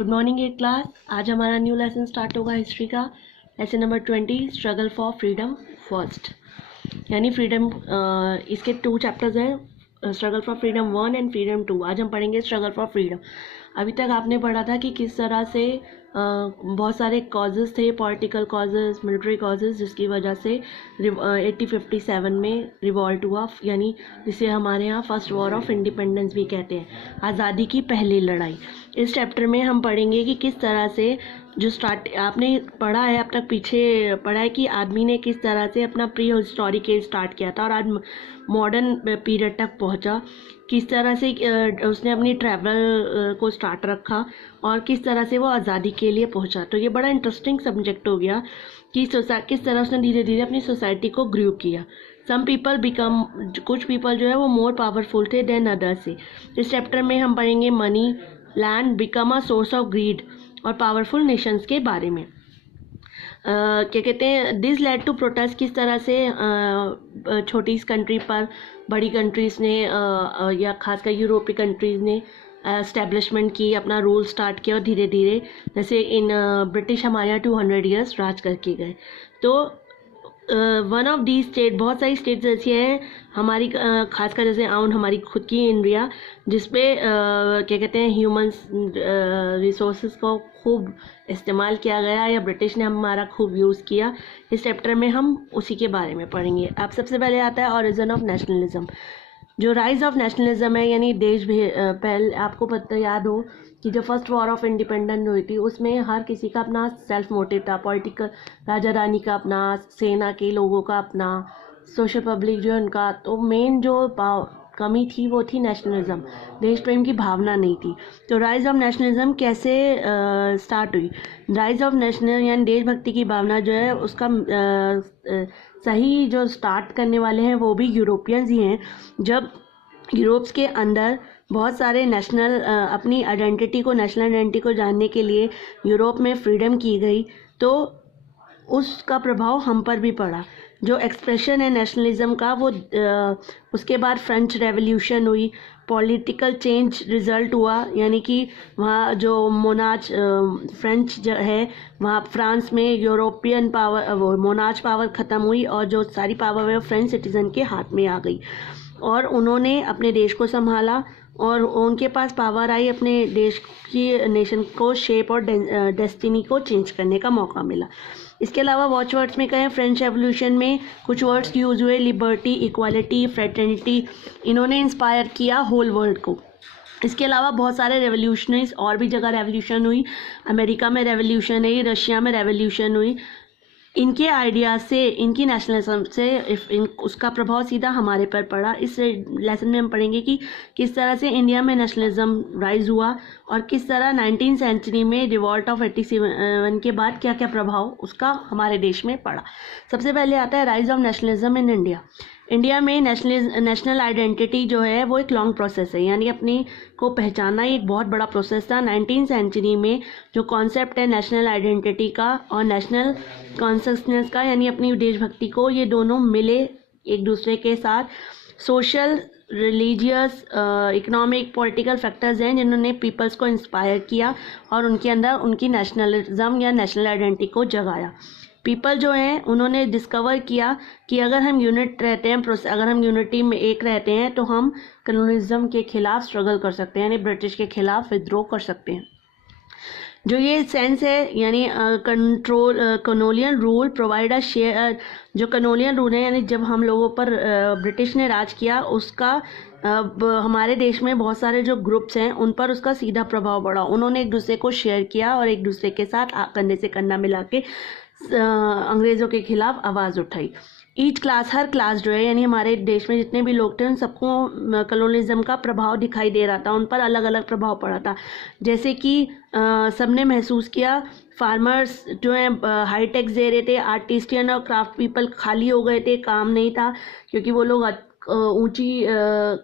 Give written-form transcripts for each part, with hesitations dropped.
Good morning eight class. आज हमारा new lesson start होगा हिस्ट्री का। Lesson number 20 struggle for freedom first, यानी फ्रीडम। इसके 2 चैप्टर्स हैं, struggle for freedom 1 and freedom 2। आज हम पढ़ेंगे स्ट्रगल फॉर फ्रीडम। अभी तक आपने पढ़ा था कि किस तरह से बहुत सारे कॉजेज़ थे, पॉलिटिकल कॉजेज़, मिलिट्री कॉजेज़, जिसकी वजह से 1857 में रिवॉल्ट हुआ, यानी जिसे हमारे यहाँ फर्स्ट वॉर ऑफ इंडिपेंडेंस भी कहते हैं, आज़ादी की पहली लड़ाई। इस चैप्टर में हम पढ़ेंगे कि किस तरह से जो स्टार्ट आपने पढ़ा है, अब तक पीछे पढ़ा है कि आदमी ने किस तरह से अपना प्री हिस्टोरिक एज स्टार्ट किया था और आज मॉडर्न पीरियड तक पहुंचा, किस तरह से उसने अपनी ट्रैवल को स्टार्ट रखा और किस तरह से वो आज़ादी के लिए पहुंचा। तो ये बड़ा इंटरेस्टिंग सब्जेक्ट हो गया कि किस तरह उसने धीरे धीरे अपनी सोसाइटी को ग्रू किया। सम पीपल बिकम, कुछ पीपल जो है वो मोर पावरफुल थे देन अदर्स से। इस चैप्टर में हम पढ़ेंगे money, land become a source of greed और पावरफुल नेशंस के बारे में। क्या कहते हैं, दिस लेड टू प्रोटेस्ट, किस तरह से छोटी कंट्री पर बड़ी कंट्रीज़ ने या खासकर यूरोपीय कंट्रीज़ ने एस्टेब्लिशमेंट की, अपना रूल स्टार्ट किया और धीरे धीरे जैसे ब्रिटिश हमारे यहाँ 200 ईयर्स राज करके गए। तो वन ऑफ दी स्टेट, बहुत सारी स्टेट्स ऐसी हैं हमारी, खासकर जैसे हमारी खुद की इंडिया, जिसपे क्या कहते हैं ह्यूमंस रिसोर्सेज को खूब इस्तेमाल किया गया या ब्रिटिश ने हमारा खूब यूज़ किया। इस चैप्टर में हम उसी के बारे में पढ़ेंगे। अब सबसे पहले आता है ओरिजिन ऑफ नेशनलिज्म। जो राइज ऑफ नेशनलिज्म है, यानी देश पहले आपको पता याद हो कि जो फर्स्ट वॉर ऑफ इंडिपेंडेंस हुई थी उसमें हर किसी का अपना सेल्फ मोटिव था। पॉलिटिकल राजा रानी का अपना, सेना के लोगों का अपना, सोशल पब्लिक जो है उनका। तो मेन जो कमी थी वो थी नेशनलिज्म, देश प्रेम की भावना नहीं थी। तो राइज ऑफ नेशनलिज्म कैसे स्टार्ट हुई? राइज ऑफ नेशनल यानी देशभक्ति की भावना जो है उसका सही जो स्टार्ट करने वाले हैं वो भी यूरोपियंस ही हैं। जब यूरोप्स के अंदर बहुत सारे नेशनल अपनी आइडेंटिटी को, नेशनल आइडेंटिटी को जानने के लिए यूरोप में फ्रीडम की गई, तो उसका प्रभाव हम पर भी पड़ा। जो एक्सप्रेशन है नेशनलिज्म का वो उसके बाद फ्रेंच रेवोल्यूशन हुई, पॉलिटिकल चेंज रिजल्ट हुआ, यानी कि वहाँ जो मोनार्च फ्रेंच जो है वहाँ फ्रांस में यूरोपियन पावर, वो मोनार्च पावर ख़त्म हुई और जो सारी पावर है फ्रेंच सिटीज़न के हाथ में आ गई और उन्होंने अपने देश को संभाला और उनके पास पावर आई, अपने देश की नेशन को शेप और डेस्टिनी को चेंज करने का मौका मिला। इसके अलावा वॉच वर्ड्स में कहें, फ्रेंच रेवोल्यूशन में कुछ वर्ड्स यूज हुए, लिबर्टी, इक्वालिटी, फ्रेटर्निटी, इन्होंने इंस्पायर किया होल वर्ल्ड को। इसके अलावा बहुत सारे रेवोल्यूशनरीज और भी जगह रेवोल्यूशन हुई, अमेरिका में रेवोल्यूशन हुई, रशिया में रेवोल्यूशन हुई। इनके आइडियाज़ से, इनकी नेशनलिज्म से उसका प्रभाव सीधा हमारे पर पड़ा। इस लेसन में हम पढ़ेंगे कि किस तरह से इंडिया में नेशनलिज्म राइज हुआ और किस तरह 19वीं सेंचुरी में रिवॉल्ट ऑफ 87 के बाद क्या क्या प्रभाव उसका हमारे देश में पड़ा। सबसे पहले आता है rise of nationalism in India. India में नेशनल आइडेंटिटी जो है वो एक लॉन्ग प्रोसेस है, यानी अपनी को पहचानना एक बहुत बड़ा प्रोसेस था। 19वीं सेंचुरी में जो कॉन्सेप्ट है नेशनल आइडेंटिटी का और नेशनल कॉन्शसनेस का, यानी अपनी देशभक्ति को, ये दोनों मिले एक दूसरे के साथ। Social, religious, economic, political factors हैं जिन्होंने पीपल्स को इंस्पायर किया और उनके अंदर उनकी नेशनलिज्म या नेशनल आइडेंटिटी को जगाया। पीपल जो हैं उन्होंने डिस्कवर किया कि अगर हम यूनिट रहते हैं, अगर हम यूनिटी में एक रहते हैं तो हम कॉलोनिज्म के खिलाफ स्ट्रगल कर सकते हैं, यानी ब्रिटिश के खिलाफ विद्रोह कर सकते हैं। जो ये सेंस है, यानी control, colonial rule provide a share, जो कॉलोनियल रूल है यानी जब हम लोगों पर ब्रिटिश ने राज किया, उसका हमारे देश में बहुत सारे जो ग्रुप्स हैं उन पर उसका सीधा प्रभाव पड़ा। उन्होंने एक दूसरे को शेयर किया और एक दूसरे के साथ कंधे से कंधा मिला के अंग्रेज़ों के खिलाफ आवाज़ उठाई। ईच क्लास, हर क्लास जो है, यानी हमारे देश में जितने भी लोग थे उन सबको कॉलोनिज्म का प्रभाव दिखाई दे रहा था, उन पर अलग अलग प्रभाव पड़ा था। जैसे कि सबने महसूस किया, फार्मर्स जो हैं हाई टैक्स दे रहे थे, आर्टिस्टियन और क्राफ्ट पीपल खाली हो गए थे, काम नहीं था, क्योंकि वो लोग ऊंची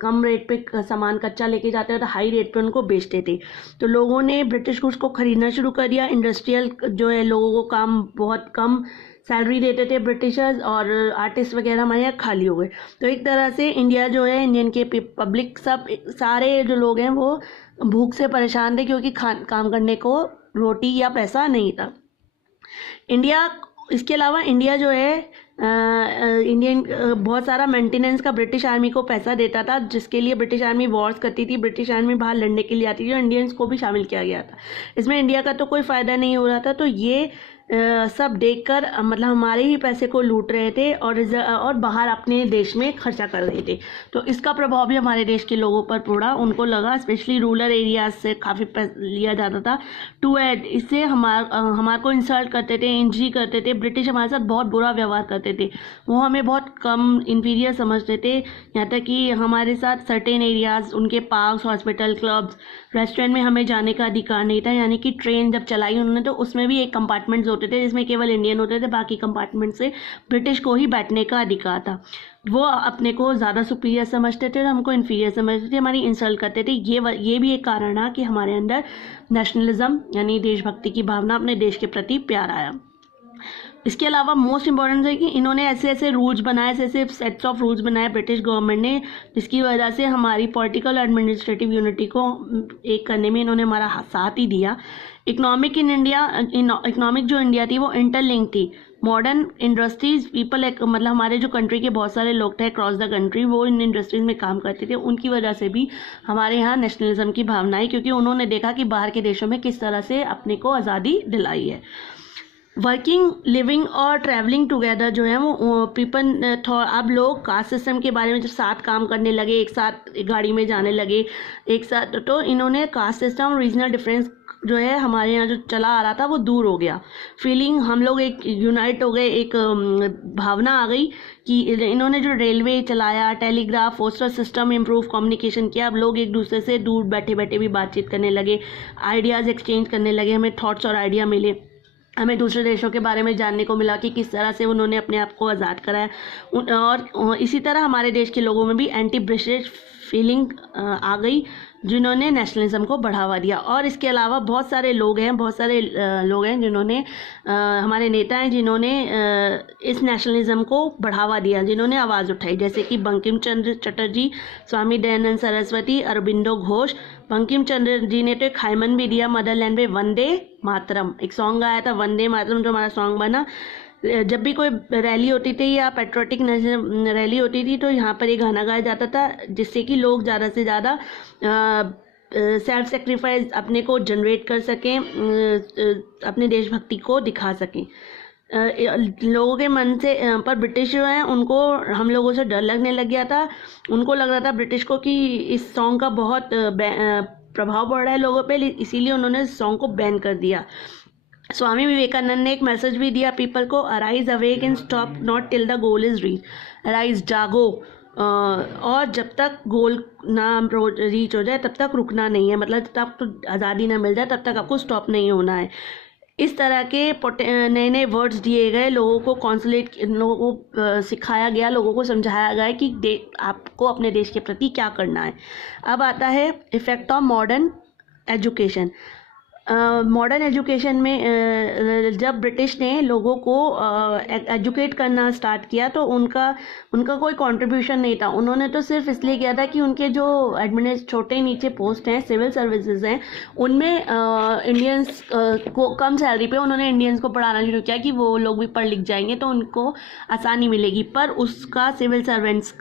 कम रेट पे सामान कच्चा लेके जाते थे तो हाई रेट पे उनको बेचते थे। तो लोगों ने ब्रिटिश गुड्स को ख़रीदना शुरू कर दिया। इंडस्ट्रियल जो है लोगों को काम बहुत कम सैलरी देते थे ब्रिटिशर्स, और आर्टिस्ट वगैरह हमारे यहाँ खाली हो गए। तो एक तरह से इंडिया जो है, इंडियन के पब्लिक सब सारे जो लोग हैं वो भूख से परेशान थे, क्योंकि काम करने को रोटी या पैसा नहीं था। इंडिया, इसके अलावा इंडिया जो है इंडियन बहुत सारा मेंटेनेंस का ब्रिटिश आर्मी को पैसा देता था, जिसके लिए ब्रिटिश आर्मी वॉर्स करती थी, ब्रिटिश आर्मी बाहर लड़ने के लिए आती थी, और इंडियंस को भी शामिल किया गया था। इसमें इंडिया का तो कोई फ़ायदा नहीं हो रहा था। तो ये सब देखकर मतलब हमारे ही पैसे को लूट रहे थे और बाहर अपने देश में खर्चा कर रहे थे। तो इसका प्रभाव भी हमारे देश के लोगों पर पड़ा। उनको लगा, स्पेशली रूरल एरियाज से काफ़ी लिया जाता था टू एड। इससे हमारे को इंसल्ट करते थे, इंजरी करते थे। ब्रिटिश हमारे साथ बहुत बुरा व्यवहार करते थे, वो हमें बहुत कम इन्फीरियर समझते थे। यहाँ तक कि हमारे साथ सर्टेन एरियाज, उनके पार्क्स, हॉस्पिटल, क्लब्स, रेस्टोरेंट में हमें जाने का अधिकार नहीं था। यानी कि ट्रेन जब चलाई उन्होंने तो उसमें भी एक कंपार्टमेंट्स होते थे जिसमें केवल इंडियन होते थे, बाकी कंपार्टमेंट से ब्रिटिश को ही बैठने का अधिकार था। वो अपने को ज़्यादा सुपीरियर समझते थे और हमको इन्फीरियर समझते थे, हमारी इंसल्ट करते थे। ये भी एक कारण है कि हमारे अंदर नेशनलिज्म यानी देशभक्ति की भावना, अपने देश के प्रति प्यार आया। इसके अलावा मोस्ट इम्पॉर्टेंट है कि इन्होंने ऐसे ऐसे रूल्स बनाए, ऐसे सेट्स ऑफ रूल्स बनाए ब्रिटिश गवर्नमेंट ने, जिसकी वजह से हमारी पॉलिटिकल एडमिनिस्ट्रेटिव यूनिटी को एक करने में इन्होंने हमारा साथ ही दिया। इकोनॉमिक जो इंडिया थी वो इंटरलिंक थी। मॉडर्न इंडस्ट्रीज पीपल, मतलब हमारे जो कंट्री के बहुत सारे लोग थे अक्रॉस द कंट्री, वो इन इंडस्ट्रीज में काम करते थे। उनकी वजह से भी हमारे यहाँ नेशनलिज्म की भावना आई, क्योंकि उन्होंने देखा कि बाहर के देशों में किस तरह से अपने को आज़ादी दिलाई है। वर्किंग, लिविंग और ट्रैवलिंग टुगेदर जो है वो पीपल, अब लोग कास्ट सिस्टम के बारे में जब साथ काम करने लगे, एक साथ गाड़ी में जाने लगे एक साथ, तो इन्होंने कास्ट सिस्टम और रीजनल डिफरेंस जो है हमारे यहाँ जो चला आ रहा था वो दूर हो गया। फीलिंग, हम लोग एक यूनाइट हो गए, एक भावना आ गई कि इन्होंने जो रेलवे चलाया, telegraph, postal system improve, communication किया। अब लोग एक दूसरे से दूर बैठे बैठे भी बातचीत करने लगे, आइडियाज़ एक्सचेंज करने लगे, हमें थॉट्स और आइडिया मिले, हमें दूसरे देशों के बारे में जानने को मिला कि किस तरह से उन्होंने अपने आप को आज़ाद कराया। और इसी तरह हमारे देश के लोगों में भी एंटी ब्रिटिश फीलिंग आ गई, जिन्होंने नेशनलिज्म को बढ़ावा दिया। और इसके अलावा बहुत सारे लोग हैं जिन्होंने हमारे नेता हैं जिन्होंने इस नेशनलिज्म को बढ़ावा दिया, जिन्होंने आवाज़ उठाई, जैसे कि बंकिम चंद्र चटर्जी, स्वामी दयानंद सरस्वती, अरबिंदो घोष। बंकिम चंद्र जी ने तो एक हाइमन भी दिया मदरलैंड में, वंदे मातरम, एक सॉन्ग आया था वंदे मातरम, जो हमारा सॉन्ग बना। जब भी कोई रैली होती थी या पेट्रियोटिक रैली होती थी तो यहाँ पर ये गाना गाया जाता था, जिससे कि लोग ज़्यादा से ज़्यादा सेल्फ सेक्रीफाइस अपने को जनरेट कर सकें, अपने देशभक्ति को दिखा सकें। लोगों के मन से पर ब्रिटिश जो हैं उनको हम लोगों से डर लगने लग गया था। उनको लग रहा था ब्रिटिश को कि इस सॉन्ग का बहुत प्रभाव पड़ रहा है लोगों पे, इसीलिए उन्होंने इस सॉन्ग को बैन कर दिया। स्वामी विवेकानंद ने एक मैसेज भी दिया पीपल को, arise awake and stop not till the goal is reach. Arise, जागो, और जब तक गोल ना रीच हो जाए तब तक रुकना नहीं है, मतलब जब तक तो आज़ादी ना मिल जाए तब तक आपको स्टॉप नहीं होना है। इस तरह के नए नए वर्ड्स दिए गए, लोगों को सिखाया गया, लोगों को समझाया गया कि आपको अपने देश के प्रति क्या करना है। अब आता है effect of modern education. Modern education में जब ब्रिटिश ने लोगों को एजुकेट करना स्टार्ट किया तो उनका कोई कंट्रीब्यूशन नहीं था। उन्होंने तो सिर्फ इसलिए किया था कि उनके जो छोटे नीचे पोस्ट हैं, सिविल सर्विसेज हैं, उनमें इंडियंस को कम सैलरी पे उन्होंने इंडियंस को पढ़ाना शुरू किया कि वो लोग भी पढ़ लिख जाएंगे तो उनको आसानी मिलेगी। पर उसका सिविल सर्वेंट्स,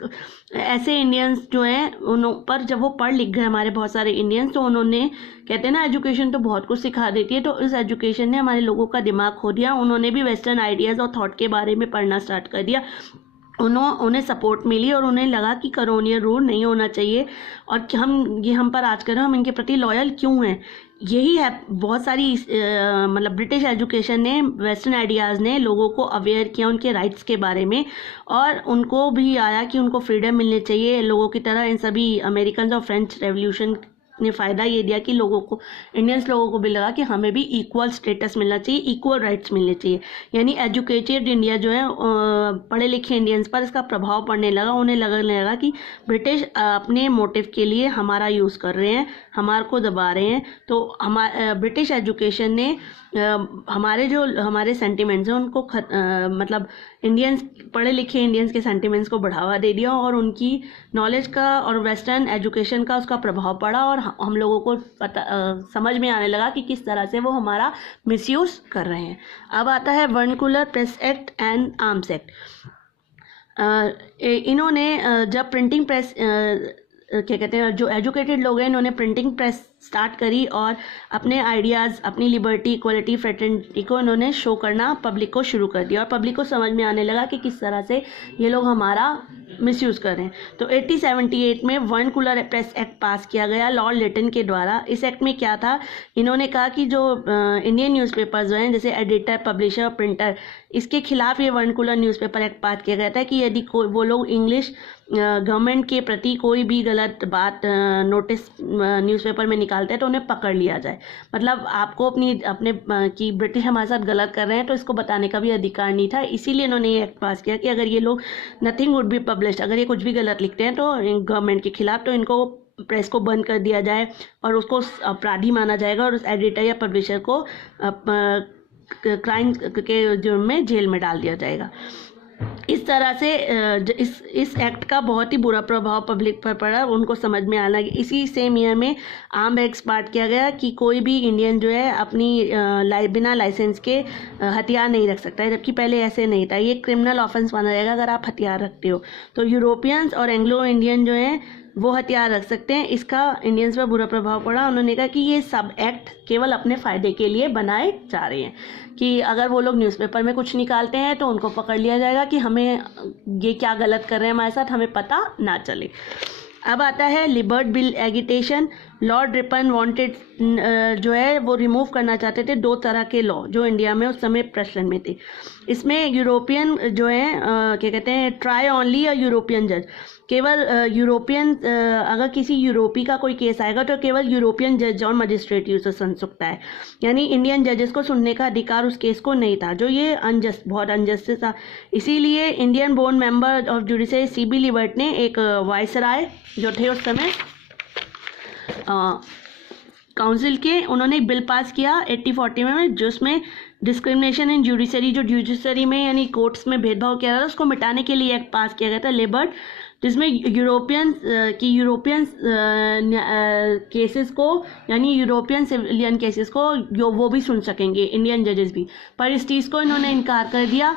ऐसे इंडियंस जो हैं उन पर जब वो पढ़ लिख गए हमारे बहुत सारे इंडियंस, तो उन्होंने, कहते हैं ना एजुकेशन तो बहुत कुछ सिखा देती है, तो इस एजुकेशन ने हमारे लोगों का दिमाग खो दिया। उन्होंने भी वेस्टर्न आइडियाज़ और थॉट के बारे में पढ़ना स्टार्ट कर दिया। उन्हें सपोर्ट मिली और उन्हें लगा कि कॉलोनियल रूल नहीं होना चाहिए और कि हम पर आज कर रहे हैं, हम इनके प्रति लॉयल क्यों हैं। यही है बहुत सारी मतलब ब्रिटिश एजुकेशन ने, वेस्टर्न आइडियाज़ ने लोगों को अवेयर किया उनके राइट्स के बारे में, और उनको भी आया कि उनको फ्रीडम मिलनी चाहिए लोगों की तरह। इन सभी अमेरिकन और फ्रेंच रेवोल्यूशन ने फ़ायदा ये दिया कि इंडियंस लोगों को भी लगा कि हमें भी इक्वल स्टेटस मिलना चाहिए, इक्वल राइट्स मिलने चाहिए। यानी एजुकेटेड इंडिया जो है, पढ़े लिखे इंडियंस पर इसका प्रभाव पड़ने लगा। उन्हें लगने लगा कि ब्रिटिश अपने मोटिव के लिए हमारा यूज़ कर रहे हैं, हमारे को दबा रहे हैं। तो ब्रिटिश एजुकेशन ने हमारे सेंटिमेंट्स हैं उनको मतलब इंडियंस, पढ़े लिखे इंडियंस के सेंटिमेंट्स को बढ़ावा दे दिया और उनकी नॉलेज का और वेस्टर्न एजुकेशन का उसका प्रभाव पड़ा और हम लोगों को समझ में आने लगा कि किस तरह से वो हमारा मिसयूज़ कर रहे हैं। अब आता है vernacular press act and arms act. इन्होंने जब प्रिंटिंग प्रेस क्या कहते हैं, जो एजुकेटेड लोग हैं, इन्होंने प्रिंटिंग प्रेस स्टार्ट करी और अपने आइडियाज़, अपनी लिबर्टी, इक्वलिटी, फ्रेटर्निटी को इन्होंने शो करना पब्लिक को शुरू कर दिया और पब्लिक को समझ में आने लगा कि किस तरह से ये लोग हमारा मिसयूज़ कर रहे हैं। तो 1878 में वर्नाकुलर प्रेस एक्ट पास किया गया लॉर्ड लिटन के द्वारा। इस एक्ट में क्या था, इन्होंने कहा कि जो इंडियन न्यूज़पेपर्स हैं जैसे एडिटर, पब्लिशर और प्रिंटर, इसके खिलाफ ये वर्नाकुलर न्यूज़पेपर एक्ट पास किया गया था कि यदि वो लोग इंग्लिश गवर्नमेंट के प्रति कोई भी गलत बात नोटिस न्यूज़पेपर में निकालते हैं तो उन्हें पकड़ लिया जाए। मतलब आपको अपने कि ब्रिटिश हमारे साथ गलत कर रहे हैं तो इसको बताने का भी अधिकार नहीं था। इसीलिए इन्होंने ये एक्ट पास किया कि अगर ये लोग नथिंग वुड बी पब्लिश्ड, अगर ये कुछ भी गलत लिखते हैं तो गवर्नमेंट के खिलाफ, तो इनको प्रेस को बंद कर दिया जाए और उसको अपराधी माना जाएगा और उस एडिटर या पब्लिशर को क्राइम के जुर्म में जेल में डाल दिया जाएगा। इस तरह से इस एक्ट का बहुत ही बुरा प्रभाव पब्लिक पर पड़ा, उनको समझ में आने लगा। इसी सेम ईयर में आर्म एक्ट पास किया गया कि कोई भी इंडियन जो है अपनी बिना लाइसेंस के हथियार नहीं रख सकता है, जबकि पहले ऐसे नहीं था। ये क्रिमिनल ऑफेंस माना जाएगा अगर आप हथियार रखते हो। तो यूरोपियंस और एंग्लो इंडियन जो हैं वो हथियार रख सकते हैं। इसका इंडियंस पर बुरा प्रभाव पड़ा। उन्होंने कहा कि ये सब एक्ट केवल अपने फ़ायदे के लिए बनाए जा रहे हैं कि अगर वो लोग न्यूज़पेपर में कुछ निकालते हैं तो उनको पकड़ लिया जाएगा कि हमें ये क्या गलत कर रहे हैं हमारे साथ, हमें पता ना चले। अब आता है Ilbert bill agitation. Lord Ripon wanted जो है वो रिमूव करना चाहते थे 2 तरह के लॉ जो इंडिया में उस समय प्रचलन में थे। इसमें यूरोपियन जो है क्या कहते हैं, ट्राई ओनली अ यूरोपियन जज, केवल यूरोपियन, अगर किसी यूरोपी का कोई केस आएगा तो केवल यूरोपियन जज और मजिस्ट्रेट उसे सुन सकता है, यानी इंडियन जजेस को सुनने का अधिकार उस केस को नहीं था, जो ये बहुत अनजस्ट था। इसीलिए Indian born member of judiciary CB लिबर्ट ने एक वाइसराय जो थे उस समय काउंसिल के, उन्होंने एक बिल पास किया 1840 में, जिसमें डिस्क्रिमिनेशन इन जुडिशरी, जो जुडिशरी में यानी कोर्ट्स में भेदभाव किया था उसको मिटाने के लिए एक्ट पास किया गया था लिबर्ट, जिसमें यूरोपियन केसेस को यानी यूरोपियन सिविलियन केसेस को वो भी सुन सकेंगे, इंडियन जजेस भी। पर इस चीज़ को इन्होंने इनकार कर दिया।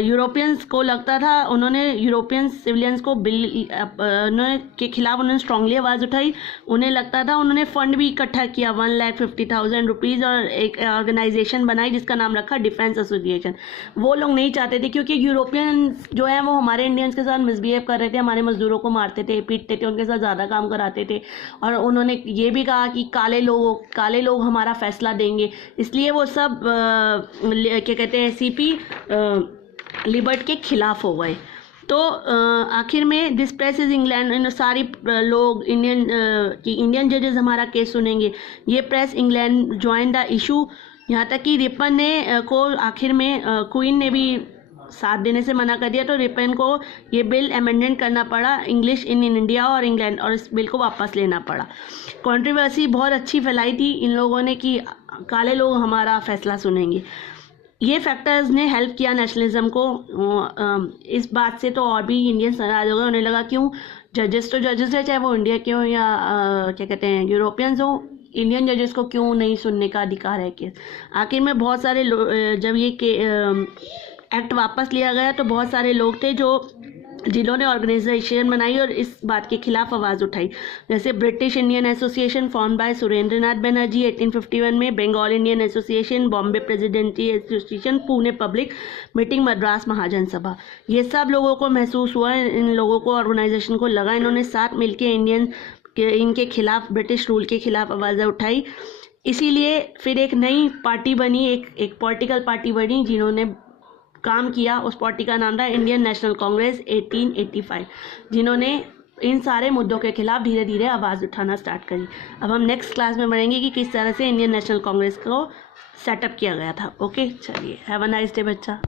यूरोपियंस को लगता था, उन्होंने यूरोपियन सिविलियंस को बिल के खिलाफ उन्होंने स्ट्रांगली आवाज़ उठाई। उन्हें लगता था, उन्होंने फ़ंड भी इकट्ठा किया 1,50,000 रुपीज़ और एक ऑर्गेनाइजेशन बनाई जिसका नाम रखा डिफेंस एसोसिएशन। वो लोग नहीं चाहते थे क्योंकि यूरोपियन जो है वो हमारे इंडियंस के साथ मिसबिहेव कर रहे थे, हमारे मजदूरों को मारते थे, पीटते थे, उनके साथ ज़्यादा काम कराते थे। और उन्होंने ये भी कहा कि काले लोग हमारा फैसला देंगे, इसलिए वो सब क्या कहते हैं CP लिबर्ट के खिलाफ हो गए। तो आखिर में दिस प्रेस इज़ इंग्लैंड, सारी लोग इंडियन जजेस हमारा केस सुनेंगे, ये press England join the issue. यहाँ तक कि रिपन ने को आखिर में क्वीन ने भी साथ देने से मना कर दिया, तो रिपन को ये बिल अमेंडमेंट करना पड़ा इंग्लिश इन इंडिया और इंग्लैंड, और इस बिल को वापस लेना पड़ा। कंट्रोवर्सी बहुत अच्छी फैलाई थी इन लोगों ने कि काले लोग हमारा फैसला सुनेंगे। ये फैक्टर्स ने हेल्प किया नेशनलिज्म को। इस बात से तो और भी इंडियन नाराज हो गए, उन्हें लगा क्यों जजेस तो जजेस है, चाहे वो इंडिया के हो या क्या कहते हैं यूरोपियंस हो, इंडियन जजेस को क्यों नहीं सुनने का अधिकार है केस। आखिर में बहुत सारे जब ये एक्ट वापस लिया गया तो बहुत सारे लोग थे जिन्होंने ऑर्गेनाइजेशन बनाई और इस बात के खिलाफ आवाज़ उठाई, जैसे British Indian Association form by Surendranath Banerjee 1851 में, Bengal Indian Association, Bombay Presidency Association, Pune public meeting, Madras Mahajan Sabha. ये सब लोगों को महसूस हुआ, इन लोगों को ऑर्गेनाइजेशन को लगा, इन्होंने साथ मिलकर इनके खिलाफ, ब्रिटिश रूल के खिलाफ आवाज़ें उठाई। इसीलिए फिर एक नई पार्टी बनी, एक पॉलिटिकल पार्टी बनी जिन्होंने काम किया। उस पार्टी का नाम था इंडियन नेशनल कांग्रेस 1885, जिन्होंने इन सारे मुद्दों के खिलाफ धीरे धीरे आवाज़ उठाना स्टार्ट करी। अब हम नेक्स्ट क्लास में पढ़ेंगे कि किस तरह से इंडियन नेशनल कांग्रेस को सेटअप किया गया था। ओके, चलिए, हैव अ नाइस डे बच्चा।